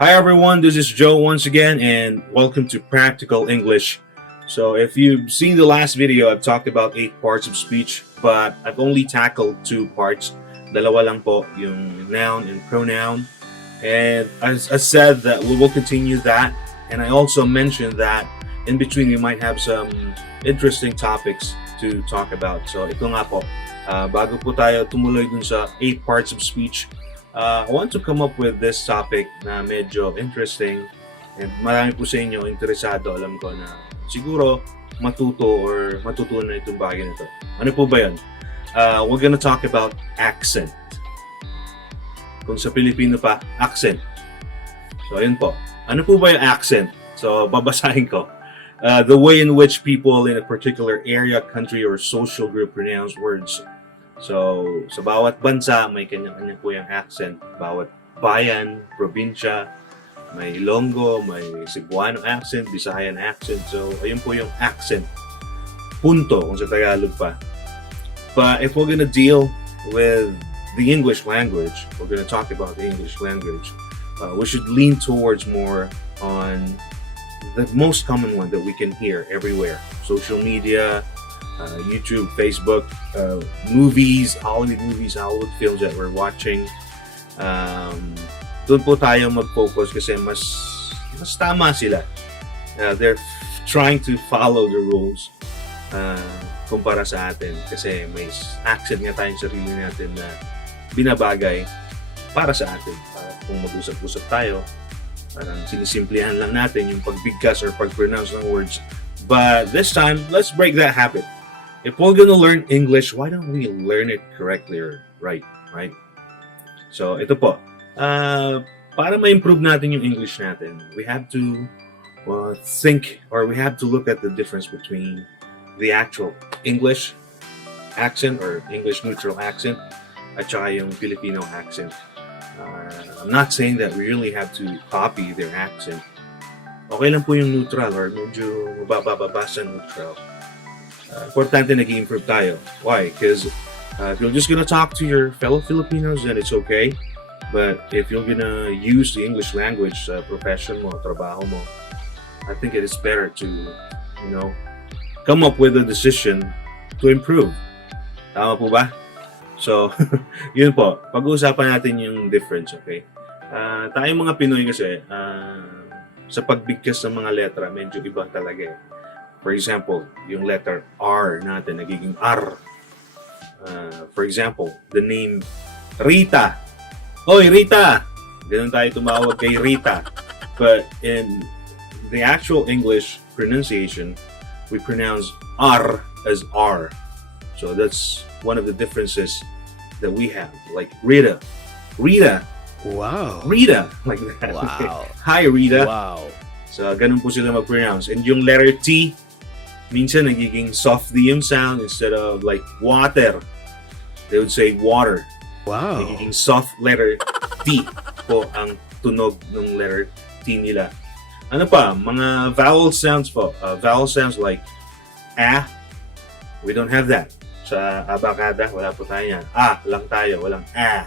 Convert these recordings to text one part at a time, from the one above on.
Hi everyone, this is Joe once again, and welcome to Practical English. So, if you've seen the last video, I've talked about 8 parts of speech, but I've only tackled 2 parts. Dalawa lang po, yung noun and pronoun. And I said that we will continue that, and I also mentioned that in between we might have some interesting topics to talk about. So, ito nga po, bago po tayo tumuloy dun sa 8 parts of speech, I want to come up with this topic na medyo interesting and marami po sa inyo interesado. Alam ko na siguro matuto or matutunan itong bagay na ito. Ano po ba yun? We're gonna talk about accent. Kung sa Pilipino pa, accent. So, ayun po. Ano po ba yung accent? So, babasahin ko. The way in which people in a particular area, country, or social group pronounce words. So, sa bawat bansa, may kanya-kanya po yung accent. Bawat bayan, probinsya, may Ilonggo, may Cebuano accent, Visayan accent. So, ayun po yung accent. Punto, kung sa Tagalog pa. But if we're gonna deal with the English language, we're gonna talk about the English language, we should lean towards more on the most common one that we can hear everywhere. Social media, YouTube, Facebook, movies, Hollywood films that we're watching. Doon po tayo mag-focus kasi mas tama sila. They're trying to follow the rules kumpara sa atin kasi may accent nga tayong sarili natin na binabagay para sa atin. Para kung mag-usap-usap tayo, parang sinisimplihan lang natin yung pagbigkas or pag-pronounce ng words. But this time, let's break that habit. If we're gonna learn English, why don't we learn it correctly or right? So, ito po. Para ma-improve natin yung English natin, we have to think or we have to look at the difference between the actual English accent or English neutral accent at saka yung Filipino accent. I'm not saying that we really have to copy their accent. Okay lang po yung neutral or medyo mababa sa neutral. Importante nag-improve tayo. Why? Because if you're just gonna talk to your fellow Filipinos, then it's okay. But if you're gonna use the English language sa profession mo, trabaho mo, I think it is better to, come up with a decision to improve. Tama po ba? So, yun po. Pag-uusapan natin yung difference, okay? Tayong mga Pinoy kasi, sa pagbigkas ng mga letra, medyo iba talaga eh. For example, yung letter R natin, nagiging R. For example, the name Rita. Hoy, Rita! Ganun tayo tumawag kay Rita. But in the actual English pronunciation, we pronounce R as R. So that's one of the differences that we have. Like Rita. Rita. Wow. Rita. Like that. Wow. Hi, Rita. Wow. So, ganun po sila mag-pronounce. And yung letter T, minsan nagiging soft D yung sound instead of like water. They would say water. Wow. Nagiging soft letter T po ang tunog ng letter T nila. Ano pa? Mga vowel sounds po. Vowel sounds like A. We don't have that. Sa abakada, wala po tayo yan. A lang tayo, walang A.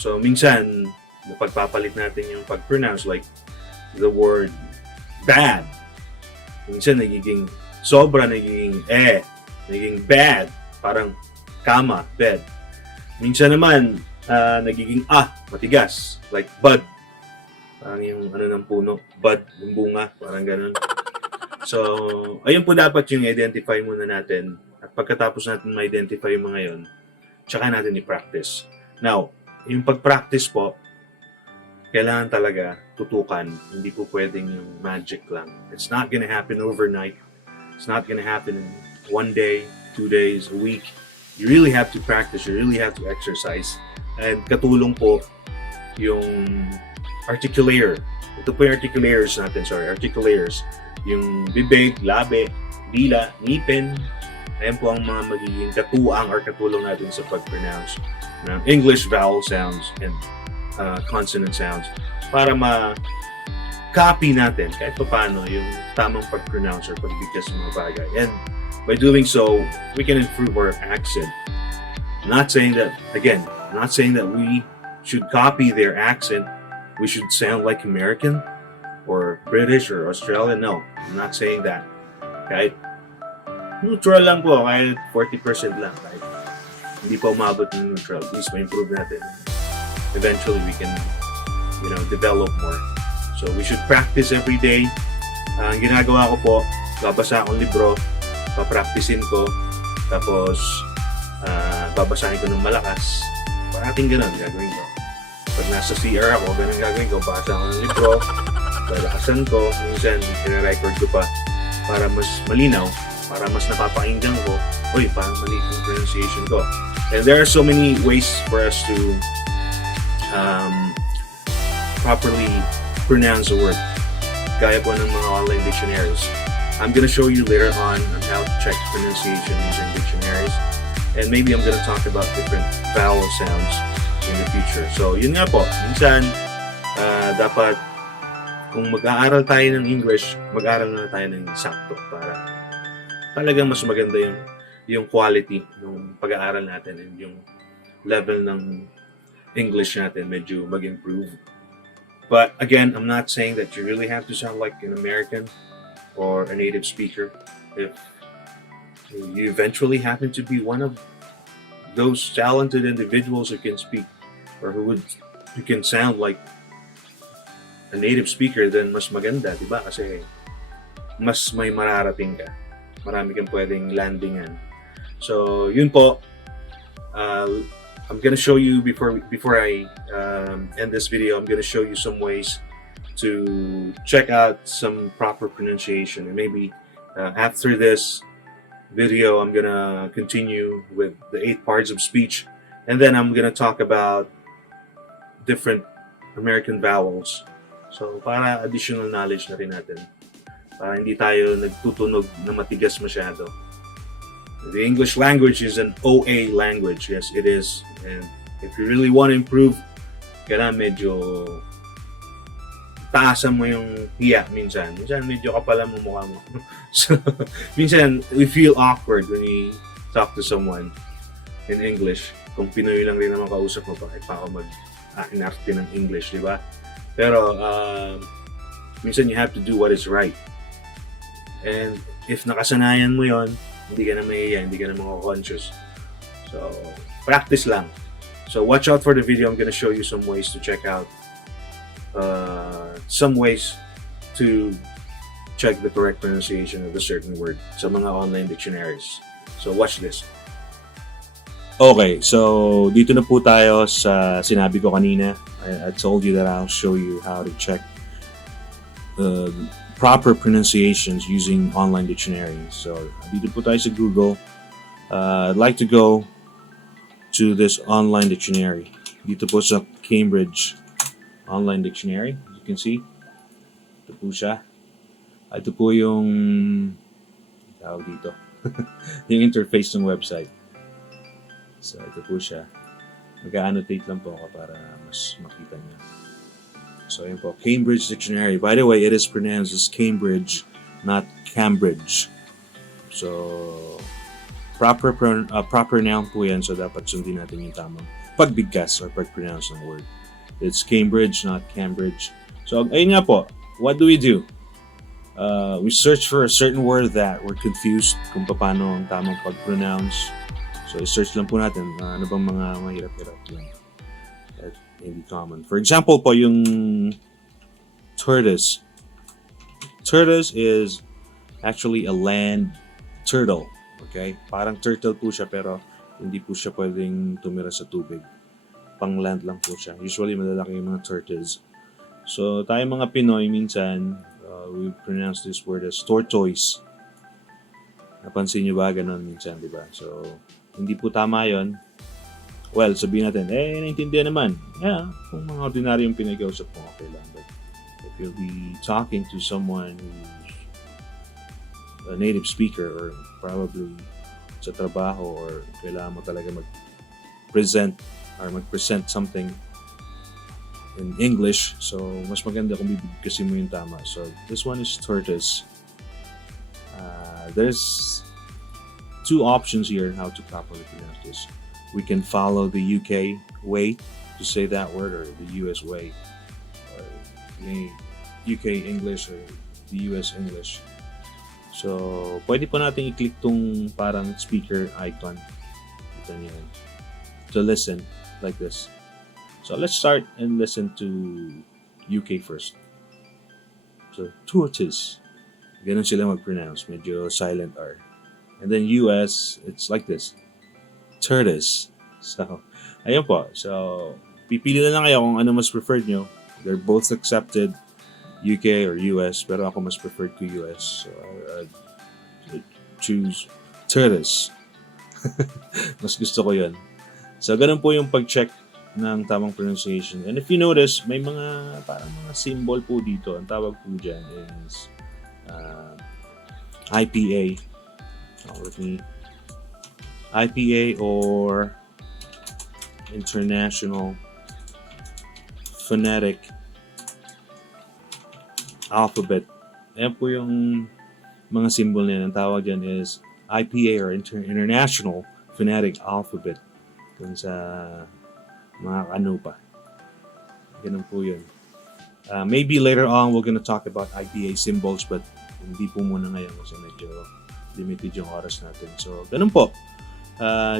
So, minsan, napagpapalit natin yung pag-pronounce like the word bad. Minsan, nagiging sobra, nagiging nagiging bad. Parang kama, bed. Minsan naman, nagiging matigas. Like bud. Parang yung ng puno. Bud, yung bunga. Parang ganun. So, ayun po dapat yung identify muna natin. At pagkatapos natin ma-identify yung mga yun, tsaka natin i-practice. Now, yung pag-practice po, kailangan talaga tutukan. Hindi po pwedeng yung magic lang. It's not gonna happen overnight. It's not gonna happen in 1 day, 2 days, a week. You really have to practice. You really have to exercise. And katulong po yung articulator. Ito po yung articulators natin. Articulators. Yung bibig, labi, dila, ngipin. Ayan po ang mga magiging katuang or katulong natin sa pag-pronounce ng English vowel sounds and consonant sounds para ma-copy natin kahit paano yung tamang pag-pronounce or pagbigkas ng mga bagay. And by doing so, we can improve our accent. I'm not saying that we should copy their accent, we should sound like American or British or Australian. No, I'm not saying that. Kahit neutral lang po, kahit 40% lang, kahit hindi pa umabot ng neutral, at least ma-improve natin. Eventually, we can, develop more. So, we should practice every day. Ang ginagawa ko po, babasa akong libro, papracticein ko, tapos babasahin ko ng malakas. Parating ganun, gagawin ko. Pag nasa CR ako, ganun gagawin ko, basa ako ng libro, balakasan ko, minsan, record ko pa para mas malinaw, para mas napapakinggan ko, uy, parang mali yung pronunciation ko. And there are so many ways for us to properly pronounce a word. Gaya po ng mga online dictionaries. I'm gonna show you later on how to check pronunciation using dictionaries. And maybe I'm gonna talk about different vowel sounds in the future. So, yun nga po. Minsan, dapat kung mag-aaral tayo ng English, mag-aaral na tayo ng sakto para talagang mas maganda yung quality ng pag-aaral natin and yung level ng English natin medyo mag-improve. But again, I'm not saying that you really have to sound like an American or a native speaker. If you eventually happen to be one of those talented individuals who can speak or who can sound like a native speaker, then mas maganda, di ba? Kasi mas may mararating ka. Marami kang pwedeng landingan. So, yun po. I'm gonna show you before I end this video. I'm gonna show you some ways to check out some proper pronunciation, and maybe after this video, I'm gonna continue with the 8 parts of speech, and then I'm gonna talk about different American vowels. So, para additional knowledge na rin natin. Para hindi tayo nagtutunog na matigas masyado. The English language is an OA language. Yes, it is. And if you really want to improve, kailangan medyo taasan mo yung hiya minsan. Minsan medyo kapala mo mukha mo. So, minsan we feel awkward when we talk to someone in English. Kung Pinoy lang rin naman kausap mo, bakit pa ako mag-inarte ng English, di ba? Pero minsan you have to do what is right. And if nakasanayan mo yon, hindi ka na mahiya, hindi ka na mako-conscious. So, practice lang. So, watch out for the video. I'm gonna show you some ways to check out some ways to check the correct pronunciation of a certain word sa mga online dictionaries. So, watch this. Okay, so dito na po tayo sa sinabi ko kanina. I told you that I'll show you how to check proper pronunciations using online dictionaries. So, dito po tayo sa Google. I'd like to go to this online dictionary. Dito po sa Cambridge online dictionary. As you can see, ito po siya. Ito po yung tawag dito. Yung interface ng website. So, ito po siya. Mag-annotate lang po ako para mas makita niyo. So, yun po. Cambridge Dictionary. By the way, it is pronounced as Cambridge, not Cambridge. So, proper noun po yan. So, dapat sundin natin yung tamang pagbigkas or pag-pronounce ng word. It's Cambridge, not Cambridge. So, ayun nga po. What do? We search for a certain word that we're confused kung paano ang tamang pag-pronounce. So, i-search lang po natin ano bang mga mahirap-hirap lang. That may be common. For example po, yung tortoise. Tortoise is actually a land turtle. Okay? Parang turtle po siya pero hindi po siya pwedeng tumira sa tubig. Pang land lang po siya. Usually malalaki yung mga turtles. So, tayo mga Pinoy minsan, we pronounce this word as tortoise. Napansin nyo ba? Ganon minsan, di ba? So, hindi po tama yon. Well, sabihin natin, naintindihan naman. Yeah, kung mga ordinaryong pinag-usap mo, okay lang. But if you'll be talking to someone who's a native speaker or probably sa trabaho or kailangan mo talaga mag-present something in English, so mas maganda kung bibigkasin mo yung tama. So, this one is tortoise. There's 2 options here how to properly pronounce this. We can follow the UK way to say that word or the US way. yung UK English or the US English. So, pwede po natin i-click tong parang speaker icon. Ito niyo yan. To listen like this. So, let's start and listen to UK first. So, tortoise. Ganun sila mag-pronounce. Medyo silent R. And then US, it's like this. Tortoise. So, ayun po. So, pipili na lang kayo kung ano mas preferred nyo. They're both accepted, UK or US, pero ako mas preferred ko US. So, I'd choose tortoise. Mas gusto ko yun. So, ganun po yung pag-check ng tamang pronunciation. And if you notice, may mga parang mga symbol po dito. Ang tawag po dyan is IPA. IPA or International Phonetic Alphabet. Ayan po yung mga symbol niya. Ang tawag dyan is IPA or International Phonetic Alphabet. Kung sa mga ano pa. Ganun po yun. Maybe later on we're gonna talk about IPA symbols, but hindi po muna ngayon kasi medyo limited yung oras natin. So, ganun po.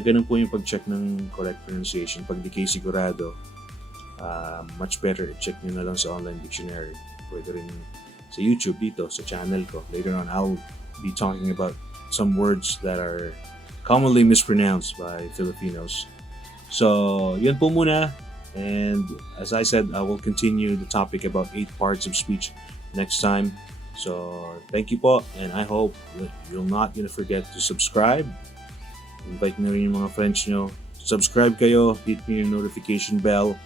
Ganun po yung pag-check ng correct pronunciation. Pag di kayo sigurado, much better check nyo na lang sa online dictionary. Pwede rin sa YouTube dito, sa channel ko. Later on, I'll be talking about some words that are commonly mispronounced by Filipinos. So, yun po muna. And as I said, I will continue the topic about 8 parts of speech next time. So, thank you po. And I hope that you're not gonna forget to subscribe. Invite nyo rin yung mga friends nyo. Subscribe kayo, hit nyo yung notification bell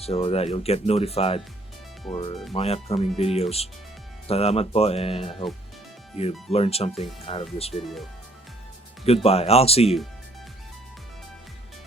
so that you'll get notified for my upcoming videos. Salamat po, and I hope you've learned something out of this video. Goodbye. I'll see you.